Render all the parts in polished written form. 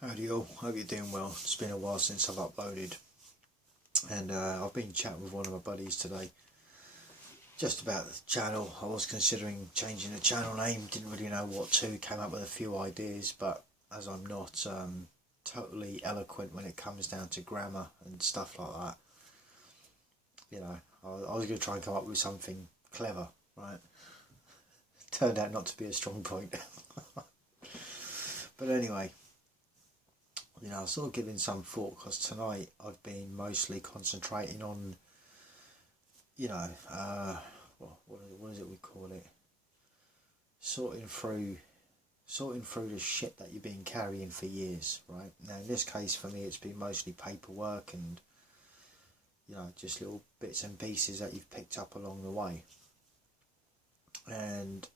Howdy all, hope you're doing well. It's been a while since I've uploaded, and I've been chatting with one of my buddies today just about the channel. I was considering changing the channel name, didn't really know what to, came up with a few ideas, but as I'm not totally eloquent when it comes down to grammar and stuff like that, I was going to try and come up with something clever, right? Turned out not to be a strong point. But anyway, I was sort of giving some thought because tonight I've been mostly concentrating on, what is it we call it? Sorting through the shit that you've been carrying for years, right? Now in this case for me it's been mostly paperwork and, just little bits and pieces that you've picked up along the way. And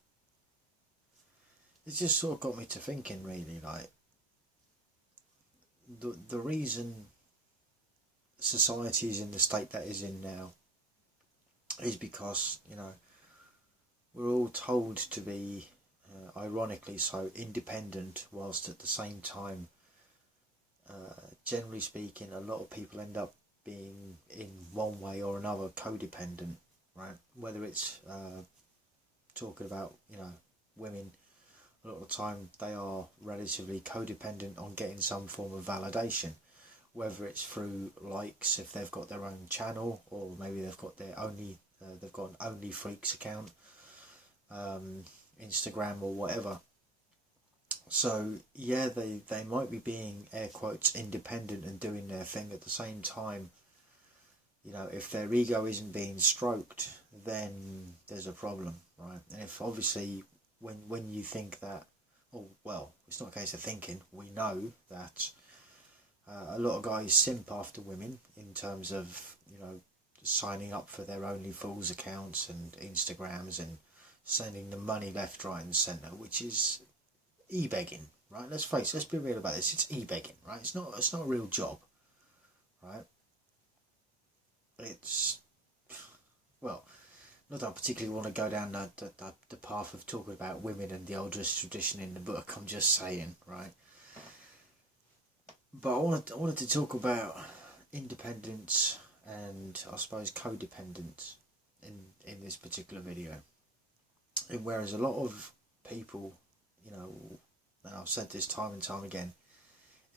it's just sort of got me to thinking really, like, the reason society is in the state that is in now is because, we're all told to be, ironically so, independent, whilst at the same time, generally speaking, a lot of people end up being, in one way or another, codependent, right? Whether it's talking about, women, a lot of the time they are relatively codependent on getting some form of validation, whether it's through likes if they've got their own channel, or maybe they've got they've got an Only Freaks account, Instagram or whatever. So yeah, they might be being, air quotes, independent and doing their thing. At the same time, if their ego isn't being stroked, then there's a problem, right? And if obviously when you think that, it's not a case of thinking, we know that a lot of guys simp after women in terms of, signing up for their OnlyFools accounts and Instagrams and sending them money left, right and centre, which is e-begging, right? Let's be real about this. It's e-begging, right? It's not a real job, right? It's, not that I particularly want to go down the path of talking about women and the oldest tradition in the book, I'm just saying, right? But I wanted to talk about independence and, I suppose, codependence in this particular video. And whereas a lot of people, and I've said this time and time again,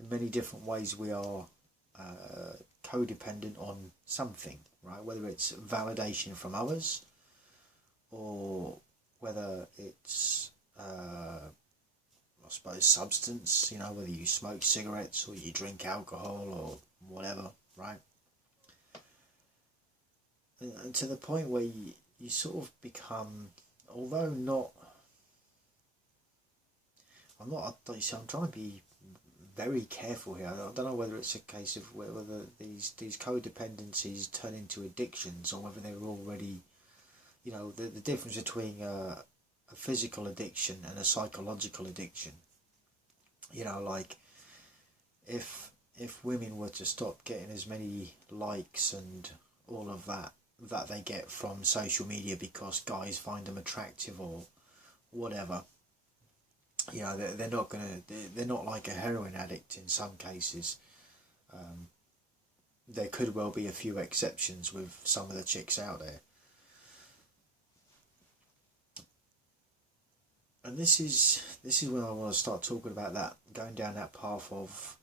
in many different ways we are codependent on something, right? Whether it's validation from others, or whether it's, I suppose, substance, whether you smoke cigarettes or you drink alcohol or whatever, right? And to the point where you sort of become, although not, I'm trying to be very careful here. I don't know whether it's a case of whether these codependencies turn into addictions, or whether they're already, the difference between a physical addiction and a psychological addiction. Like if women were to stop getting as many likes and all of that they get from social media because guys find them attractive or whatever, they're not like a heroin addict in some cases. There could well be a few exceptions with some of the chicks out there. And this is when I want to start talking about that, going down that path of,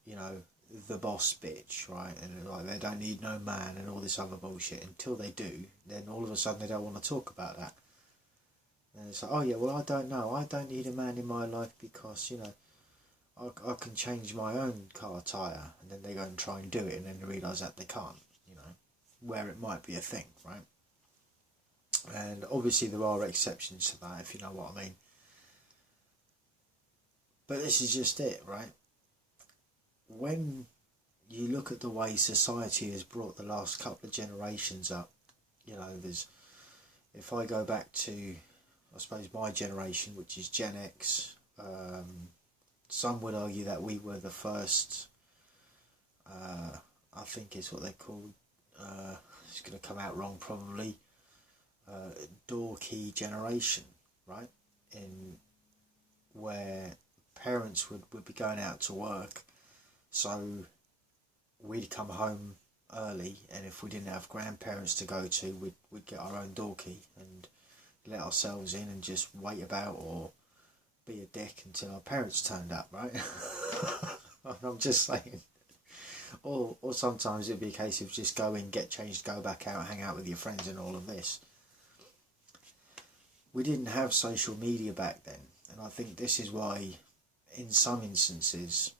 the boss bitch, right? And like they don't need no man and all this other bullshit. Until they do, then all of a sudden they don't want to talk about that. And it's like, oh yeah, well I don't know. I don't need a man in my life because, I can change my own car tyre. And then they go and try and do it and then they realise that they can't, where it might be a thing, right? And obviously there are exceptions to that, if you know what I mean. But this is just it, right? When you look at the way society has brought the last couple of generations up, if I go back to, I suppose, my generation, which is Gen X, some would argue that we were the first, I think it's what they're called, it's going to come out wrong probably, door key generation, right? In where parents would be going out to work So we'd come home early, and if we didn't have grandparents to go to, we'd get our own door key and let ourselves in and just wait about or be a dick until our parents turned up, right? I'm just saying. Or sometimes it'd be a case of just go in, get changed, go back out, hang out with your friends and all of this. We didn't have social media back then, and I think this is why in some instances,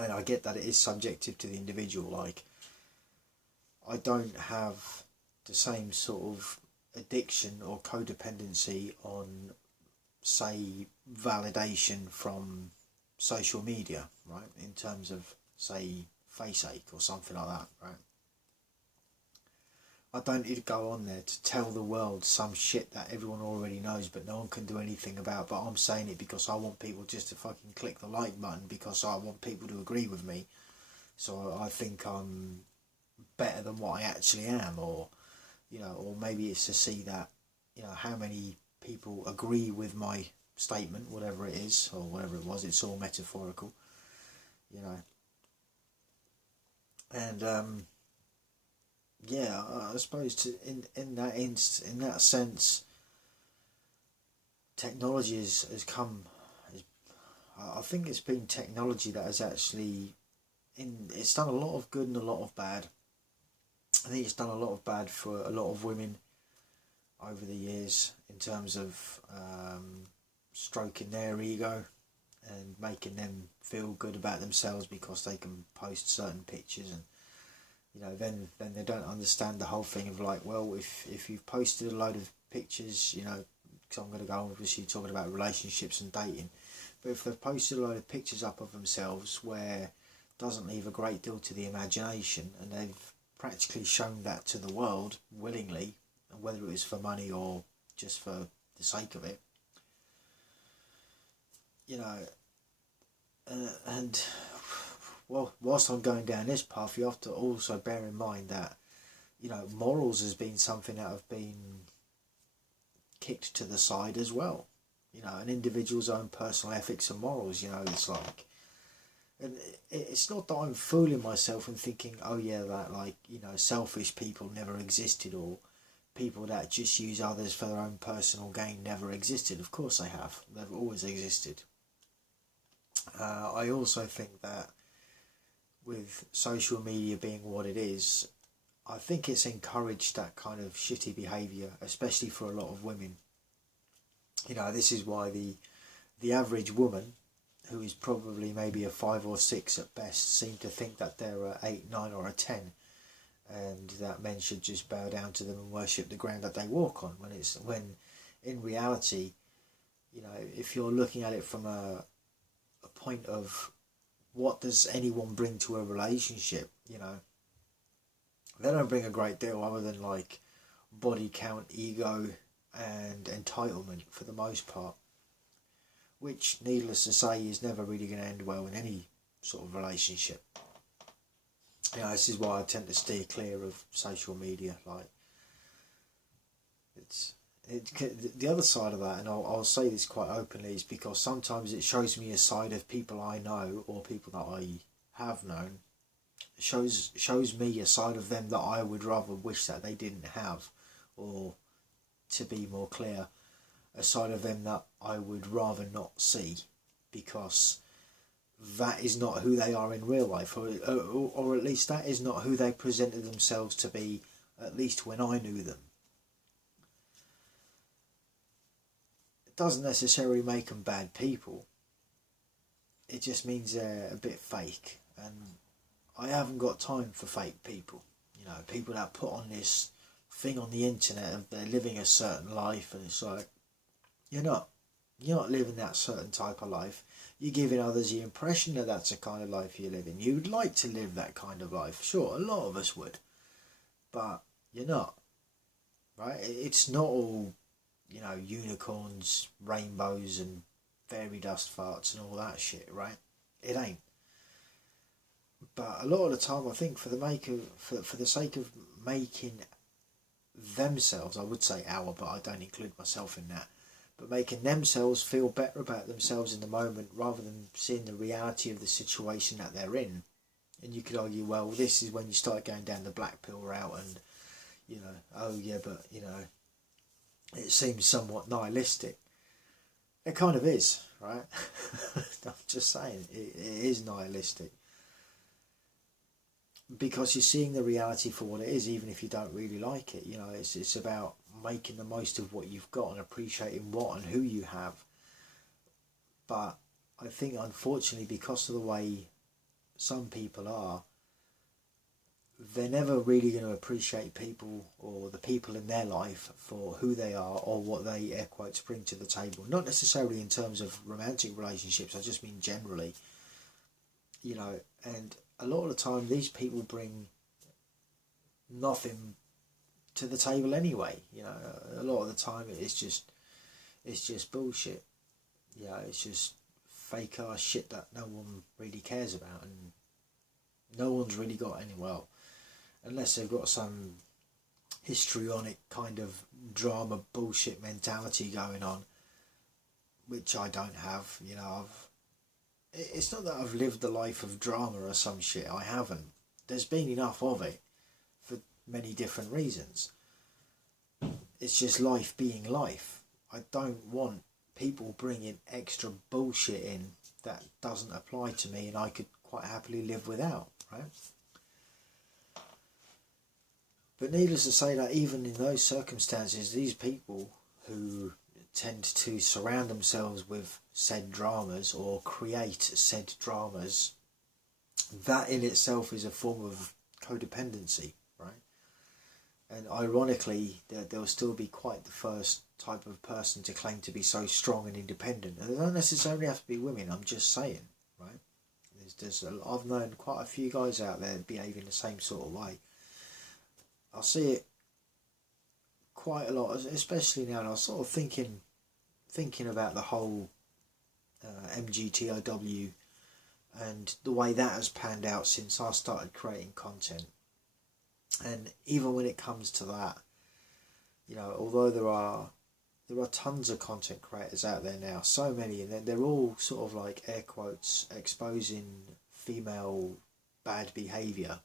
and I get that it is subjective to the individual, like I don't have the same sort of addiction or codependency on, say, validation from social media, right, in terms of, say, face ache or something like that, right? I don't need to go on there to tell the world some shit that everyone already knows but no one can do anything about, but I'm saying it because I want people just to fucking click the like button because I want people to agree with me, so I think I'm better than what I actually am, or or maybe it's to see that how many people agree with my statement, whatever it is or whatever it was. It's all metaphorical, and yeah, I suppose in that sense, technology has come. I think it's been technology that has actually it's done a lot of good and a lot of bad. I think it's done a lot of bad for a lot of women over the years in terms of stroking their ego and making them feel good about themselves because they can post certain pictures, and then they don't understand the whole thing of like, well, if you've posted a load of pictures, because I'm going to go on obviously talking about relationships and dating, but if they've posted a load of pictures up of themselves where it doesn't leave a great deal to the imagination, and they've practically shown that to the world willingly, whether it was for money or just for the sake of it, and well, whilst I'm going down this path, you have to also bear in mind that morals has been something that have been kicked to the side as well. An individual's own personal ethics and morals. It's like, and it's not that I'm fooling myself and thinking, oh yeah, that like selfish people never existed, or people that just use others for their own personal gain never existed. Of course they have. They've always existed. I also think that with social media being what it is, I think it's encouraged that kind of shitty behaviour, especially for a lot of women. This is why the average woman, who is probably maybe a 5 or 6 at best, seem to think that they're a 8, 9 or a 10, and that men should just bow down to them and worship the ground that they walk on, when in reality, if you're looking at it from a point of what does anyone bring to a relationship, they don't bring a great deal other than like body count, ego and entitlement for the most part, which needless to say is never really going to end well in any sort of relationship. This is why I tend to steer clear of social media. Like the other side of that, and I'll say this quite openly, is because sometimes it shows me a side of people I know or people that I have known. It shows me a side of them that I would rather wish that they didn't have, or to be more clear, a side of them that I would rather not see, because that is not who they are in real life, or at least that is not who they presented themselves to be, at least when I knew them. It doesn't necessarily make them bad people. It just means they're a bit fake, and I haven't got time for fake people. People that put on this thing on the internet of they're living a certain life, and it's like, you're not living that certain type of life. You're giving others the impression that that's the kind of life you're living. You would like to live that kind of life. Sure, a lot of us would, but you're not, right? It's not all unicorns, rainbows and fairy dust farts and all that shit, right? It ain't. But a lot of the time, I think for the sake of making themselves, I would say but I don't include myself in that, but making themselves feel better about themselves in the moment rather than seeing the reality of the situation that they're in. And you could argue, well, this is when you start going down the black pill route and, you know, oh yeah, but, you know, it seems somewhat nihilistic. It kind of is, right? I'm just saying, it is nihilistic. Because you're seeing the reality for what it is, even if you don't really like it. You know, it's about making the most of what you've got and appreciating what and who you have. But I think, unfortunately, because of the way some people are, they're never really going to appreciate people or the people in their life for who they are or what they, air quotes, bring to the table. Not necessarily in terms of romantic relationships, I just mean generally. You know, and a lot of the time these people bring nothing to the table anyway. You know, a lot of the time it's just bullshit. You know, it's just fake ass shit that no one really cares about, and no one's really got any, well, unless they've got some histrionic kind of drama bullshit mentality going on, which I don't have. You know, it's not that I've lived the life of drama or some shit. I haven't. There's been enough of it for many different reasons. It's just life being life. I don't want people bringing extra bullshit in that doesn't apply to me and I could quite happily live without, right? But needless to say that even in those circumstances, these people who tend to surround themselves with said dramas or create said dramas, that in itself is a form of codependency, right? And ironically, they'll still be quite the first type of person to claim to be so strong and independent. And they don't necessarily have to be women, I'm just saying, right? I've known quite a few guys out there behaving the same sort of way. I see it quite a lot, especially now, and I was sort of thinking about the whole MGTOW and the way that has panned out since I started creating content. And even when it comes to that, you know, although there are tons of content creators out there now, so many, and they're all sort of like, air quotes, exposing female bad behaviour,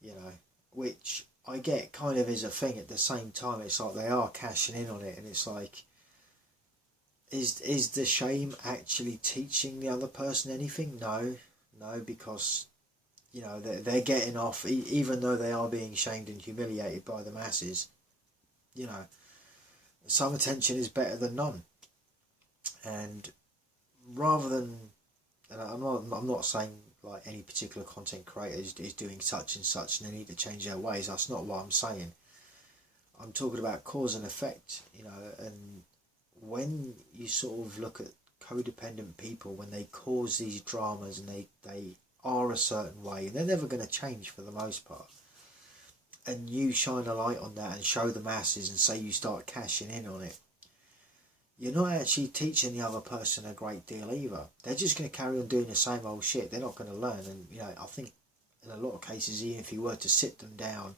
you know, which I get kind of is a thing. At the same time, it's like they are cashing in on it, and it's like, is the shame actually teaching the other person anything? No, because, you know, they're getting off, even though they are being shamed and humiliated by the masses. You know, some attention is better than none. And rather than, and I'm not saying like any particular content creator is doing such and such and they need to change their ways. That's not what I'm saying. I'm talking about cause and effect, you know, and when you sort of look at codependent people, when they cause these dramas and they are a certain way and they're never going to change for the most part, and you shine a light on that and show the masses and say you start cashing in on it, you're not actually teaching the other person a great deal either. They're just going to carry on doing the same old shit. They're not going to learn. And, you know, I think in a lot of cases, even if you were to sit them down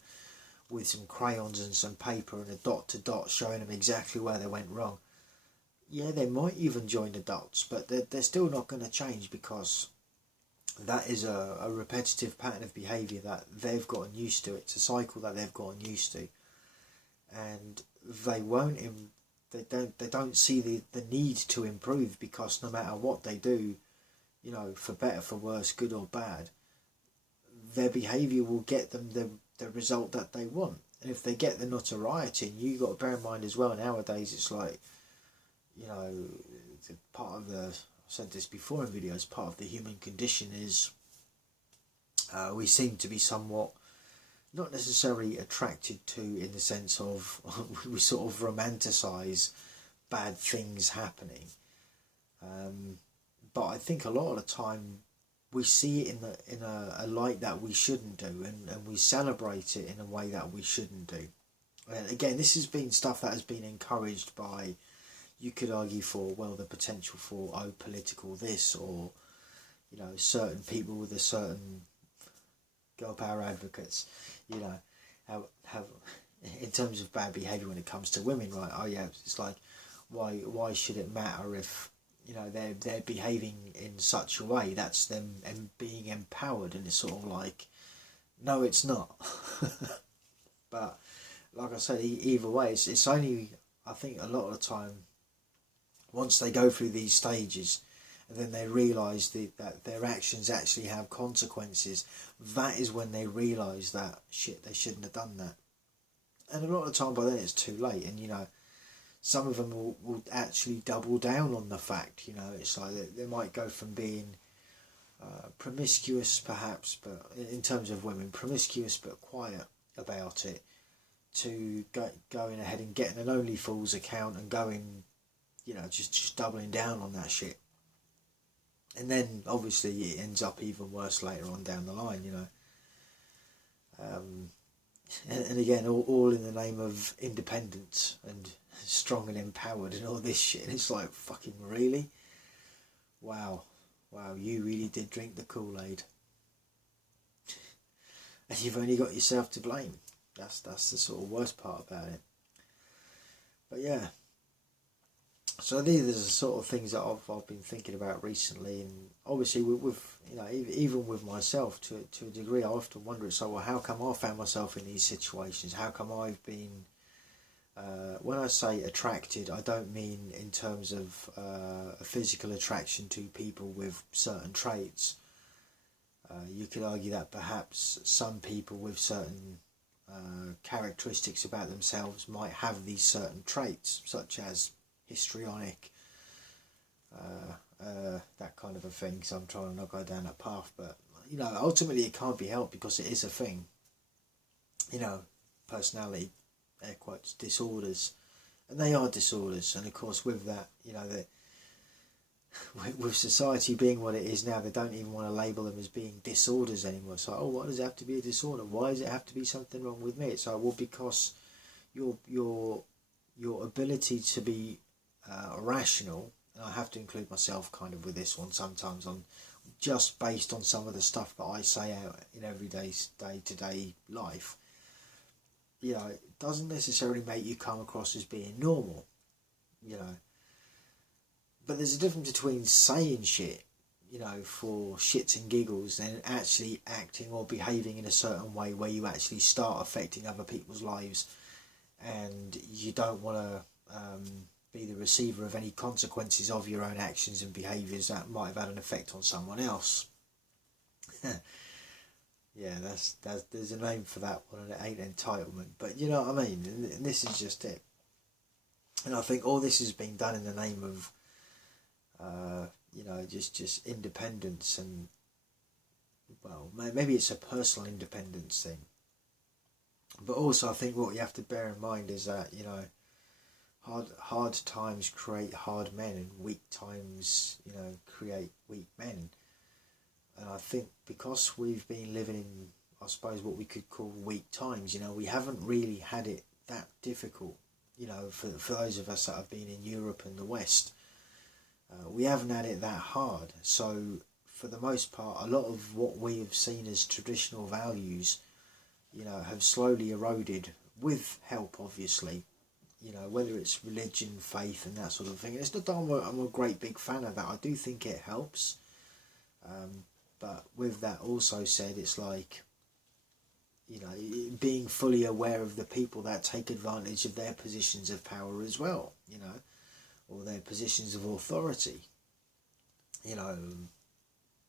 with some crayons and some paper and a dot to dot showing them exactly where they went wrong, yeah, they might even join the dots, but they're still not going to change, because that is a repetitive pattern of behaviour that they've gotten used to. It's a cycle that they've gotten used to, and they won't. They don't see the need to improve, because no matter what they do, you know, for better, for worse, good or bad, their behaviour will get them the result that they want. And if they get the notoriety, and you got to bear in mind as well, nowadays it's like, you know, part of the, I've said this before in videos, part of the human condition is we seem to be somewhat, not necessarily attracted to, in the sense of we sort of romanticise bad things happening, but I think a lot of the time we see it in a light that we shouldn't do, and we celebrate it in a way that we shouldn't do. And again, this has been stuff that has been encouraged by, you could argue for, well, the potential for, oh, political this, or, you know, certain people with a certain girl power advocates, you know, have in terms of bad behaviour when it comes to women, right? Oh yeah, it's like, why should it matter if, you know, they're behaving in such a way? That's them being empowered, and it's sort of like, no, it's not. But like I said, either way, it's only, I think a lot of the time, once they go through these stages and then they realise that their actions actually have consequences, that is when they realise that, shit, they shouldn't have done that. And a lot of the time by then it's too late, and, you know, some of them will actually double down on the fact, you know, it's like they might go from being promiscuous perhaps, but in terms of women, promiscuous but quiet about it, to going ahead and getting an OnlyFans account and going, you know, just doubling down on that shit. And then obviously it ends up even worse later on down the line, you know. And again, all in the name of independence and strong and empowered and all this shit. And it's like, fucking really? Wow, you really did drink the Kool-Aid. And you've only got yourself to blame. That's the sort of worst part about it. But yeah. So these are the sort of things that I've been thinking about recently, and obviously with you know, even with myself to a degree, I often wonder, so well, how come I found myself in these situations? How come I've been, when I say attracted, I don't mean in terms of a physical attraction to people with certain traits. You could argue that perhaps some people with certain characteristics about themselves might have these certain traits, such as histrionic, that kind of a thing. So I'm trying to not go down that path, but, you know, ultimately it can't be helped because it is a thing. You know, personality, air quotes, disorders, and they are disorders. And of course, with that, you know, that with society being what it is now, they don't even want to label them as being disorders anymore. It's like, oh, why does it have to be a disorder? Why does it have to be something wrong with me? It's like, well, because your ability to be rational, and I have to include myself kind of with this one sometimes, on just based on some of the stuff that I say out in everyday day-to-day life, you know, it doesn't necessarily make you come across as being normal, you know. But there's a difference between saying shit, you know, for shits and giggles, and actually acting or behaving in a certain way where you actually start affecting other people's lives, and you don't want to be the receiver of any consequences of your own actions and behaviours that might have had an effect on someone else. Yeah, there's a name for that one, and it ain't entitlement, but you know what I mean, and this is just it. And I think all this has been done in the name of you know, just independence, and, well, maybe it's a personal independence thing, but also I think what you have to bear in mind is that, you know, hard times create hard men, and weak times, you know, create weak men. And I think because we've been living in, I suppose, what we could call weak times, you know, we haven't really had it that difficult, you know, for those of us that have been in Europe and the West. We haven't had it that hard. So for the most part, a lot of what we have seen as traditional values, you know, have slowly eroded, with help obviously, you know, whether it's religion, faith and that sort of thing. It's not that I'm a great big fan of that. I do think it helps, but with that also said, it's like, you know, being fully aware of the people that take advantage of their positions of power as well, you know, or their positions of authority, you know,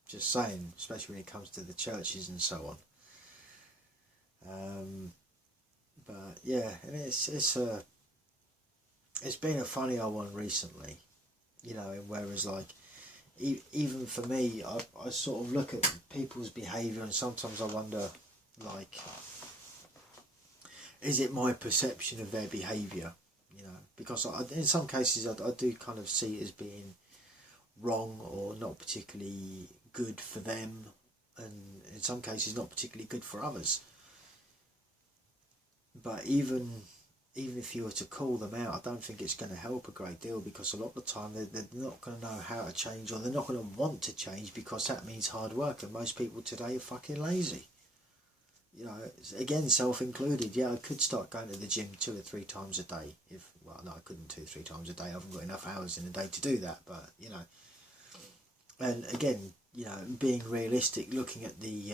just saying, especially when it comes to the churches and so on. But yeah, and it's been a funny old one recently, you know, whereas like, even for me, I sort of look at people's behaviour, and sometimes I wonder, like, is it my perception of their behaviour? You know, because in some cases I do kind of see it as being wrong or not particularly good for them, and in some cases not particularly good for others. But even if you were to call them out, I don't think it's going to help a great deal, because a lot of the time they're not going to know how to change, or they're not going to want to change, because that means hard work, and most people today are fucking lazy. you know, again, self-included, yeah, I could start going to the gym 2 or 3 times a day. Well, no, I couldn't 2 or 3 times a day. I haven't got enough hours in a day to do that. But, you know, and again, you know, being realistic, looking at the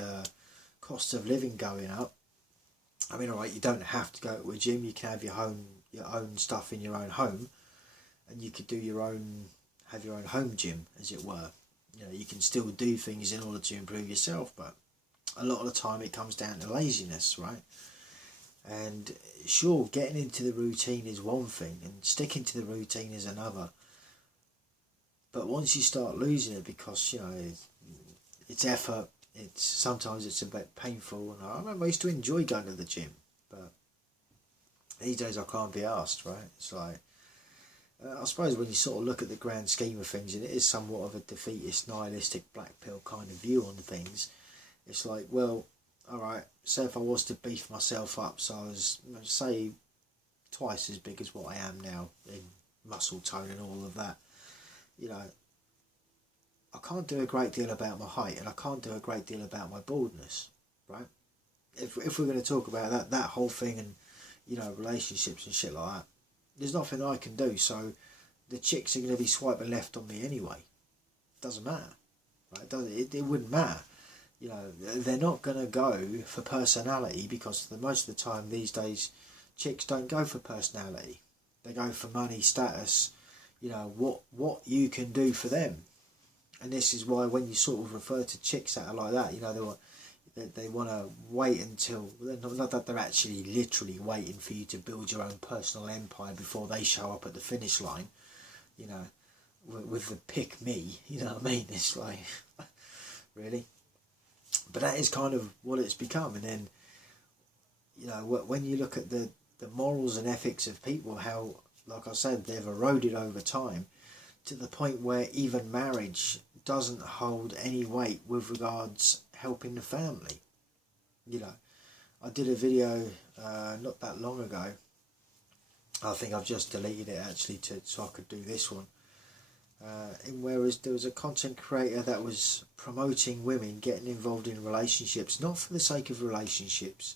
cost of living going up. I mean, all right, you don't have to go to a gym. You can have your own stuff in your own home, and you could have your own home gym, as it were. You know, you can still do things in order to improve yourself, but a lot of the time it comes down to laziness, right? And sure, getting into the routine is one thing, and sticking to the routine is another. But once you start losing it, because, you know, it's effort, sometimes it's a bit painful. And I remember I used to enjoy going to the gym, but these days I can't be asked, right? It's like, I suppose when you sort of look at the grand scheme of things, and it is somewhat of a defeatist, nihilistic, black pill kind of view on things, it's like, well, all right, say if I was to beef myself up, so I was, say, twice as big as what I am now in muscle tone and all of that, you know, I can't do a great deal about my height, and I can't do a great deal about my baldness, right? If we're going to talk about that whole thing, and, you know, relationships and shit like that, there's nothing I can do, so the chicks are going to be swiping left on me anyway. Doesn't matter, right? It wouldn't matter. You know, they're not going to go for personality, because most of the time these days, chicks don't go for personality. They go for money, status, you know, what you can do for them. And this is why when you sort of refer to chicks that are like that, you know, they want to wait until, not that they're actually literally waiting for you to build your own personal empire before they show up at the finish line, you know, with the pick me, you know what I mean? It's like, really? But that is kind of what it's become. And then, you know, when you look at the morals and ethics of people, how, like I said, they've eroded over time to the point where even marriage doesn't hold any weight with regards helping the family. You know, I did a video not that long ago. I think I've just deleted it actually so I could do this one. Whereas there was a content creator that was promoting women getting involved in relationships, not for the sake of relationships,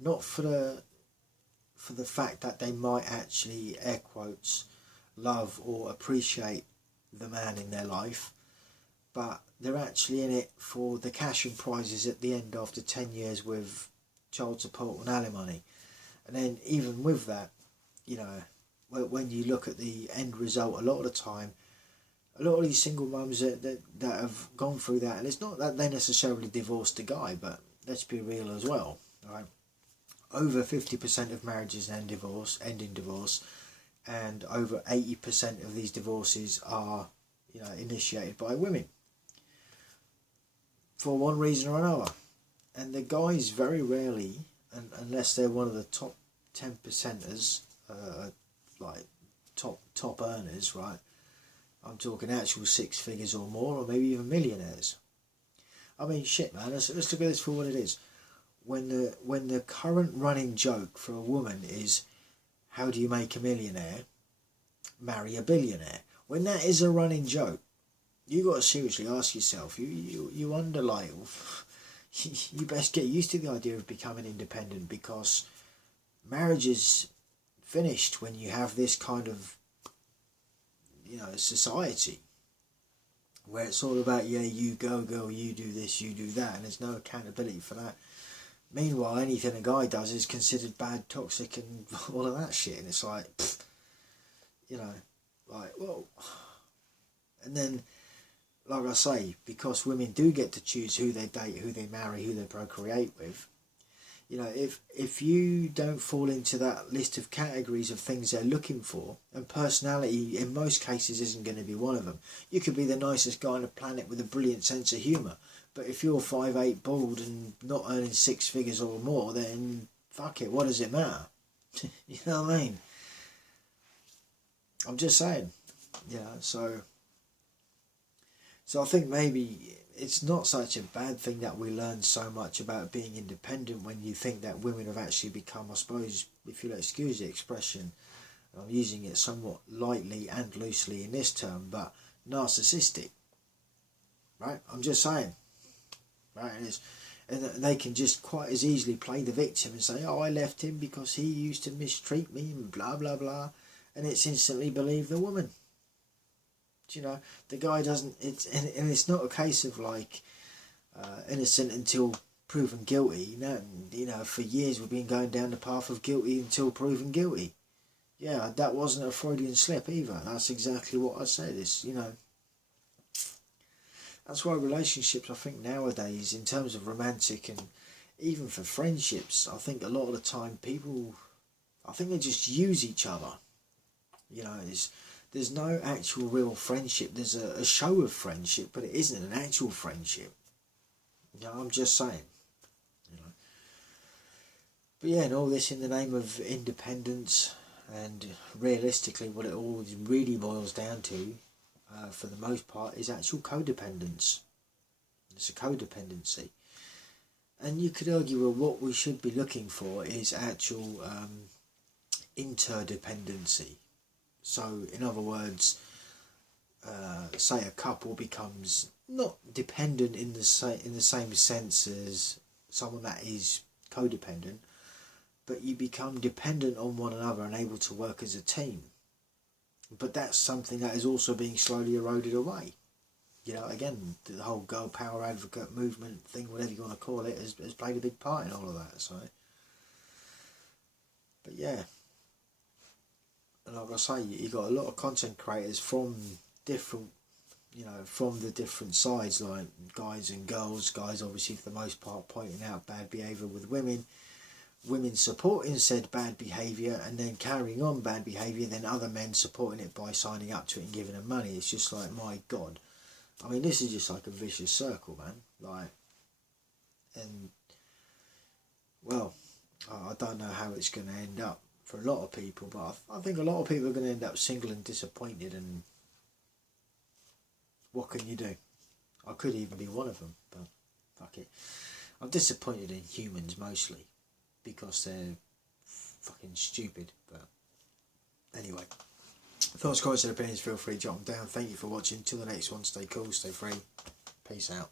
not for the fact that they might actually, air quotes, love or appreciate the man in their life, but they're actually in it for the cash and prizes at the end after 10 years with child support and alimony. And then even with that, you know, when you look at the end result, a lot of the time, a lot of these single mums that have gone through that, and it's not that they necessarily divorced the guy, but let's be real as well, right? Over 50% of marriages end in divorce, and over 80% of these divorces are, you know, initiated by women for one reason or another. And the guys very rarely, unless they're one of the top 10%ers, like top earners, right? I'm talking actual 6 figures or more, or maybe even millionaires. I mean, shit, man. Let's look at this for what it is. When the current running joke for a woman is, how do you make a millionaire? Marry a billionaire. When that is a running joke, you got to seriously ask yourself. You wonder, like, you best get used to the idea of becoming independent, because marriage is finished when you have this kind of, you know, society where it's all about, yeah, you go girl, you do this, you do that, and there's no accountability for that. Meanwhile, anything a guy does is considered bad, toxic, and all of that shit, and it's like, pfft, you know, like, well, and then, like I say, because women do get to choose who they date, who they marry, who they procreate with, you know, if you don't fall into that list of categories of things they're looking for, and personality in most cases isn't going to be one of them. You could be the nicest guy on the planet with a brilliant sense of humour, but if you're 5'8", bald and not earning 6 figures or more, then fuck it, what does it matter? You know what I mean? I'm just saying, you know, so I think maybe it's not such a bad thing that we learn so much about being independent, when you think that women have actually become, I suppose, if you'll excuse the expression, I'm using it somewhat lightly and loosely in this term, but narcissistic, right? I'm just saying, right? And they can just quite as easily play the victim and say, oh, I left him because he used to mistreat me and blah, blah, blah. And it's instantly believe the woman. You know, the guy doesn't, and it's not a case of like innocent until proven guilty. You know, for years we've been going down the path of guilty until proven guilty. Yeah, that wasn't a Freudian slip either. That's exactly what I said. It's, you know, that's why relationships, I think nowadays, in terms of romantic and even for friendships, I think a lot of the time people, I think they just use each other. You know, there's no actual real friendship. There's a show of friendship, but it isn't an actual friendship. You know, I'm just saying. You know. But yeah, and all this in the name of independence, and realistically what it all really boils down to, for the most part, is actual codependence. It's a codependency. And you could argue, well, what we should be looking for is actual interdependency. So, in other words, say a couple becomes not dependent in the same sense as someone that is codependent, but you become dependent on one another and able to work as a team. But that's something that is also being slowly eroded away. You know, again, the whole girl power advocate movement thing, whatever you want to call it, has played a big part in all of that. So, but yeah, and like I say, you got a lot of content creators from different, you know, from the different sides, like guys and girls. Guys, obviously, for the most part, pointing out bad behaviour with women. Women supporting said bad behaviour and then carrying on bad behaviour, then other men supporting it by signing up to it and giving them money. It's just like, my God. I mean, this is just like a vicious circle, man. Like, and, well, I don't know how it's going to end up for a lot of people, but I think a lot of people are going to end up single and disappointed, and what can you do? I could even be one of them, but fuck it. I'm disappointed in humans mostly, because they're fucking stupid. But anyway, thoughts, comments and opinions, feel free to jot them down. Thank you for watching. Till the next one, stay cool, stay free. Peace out.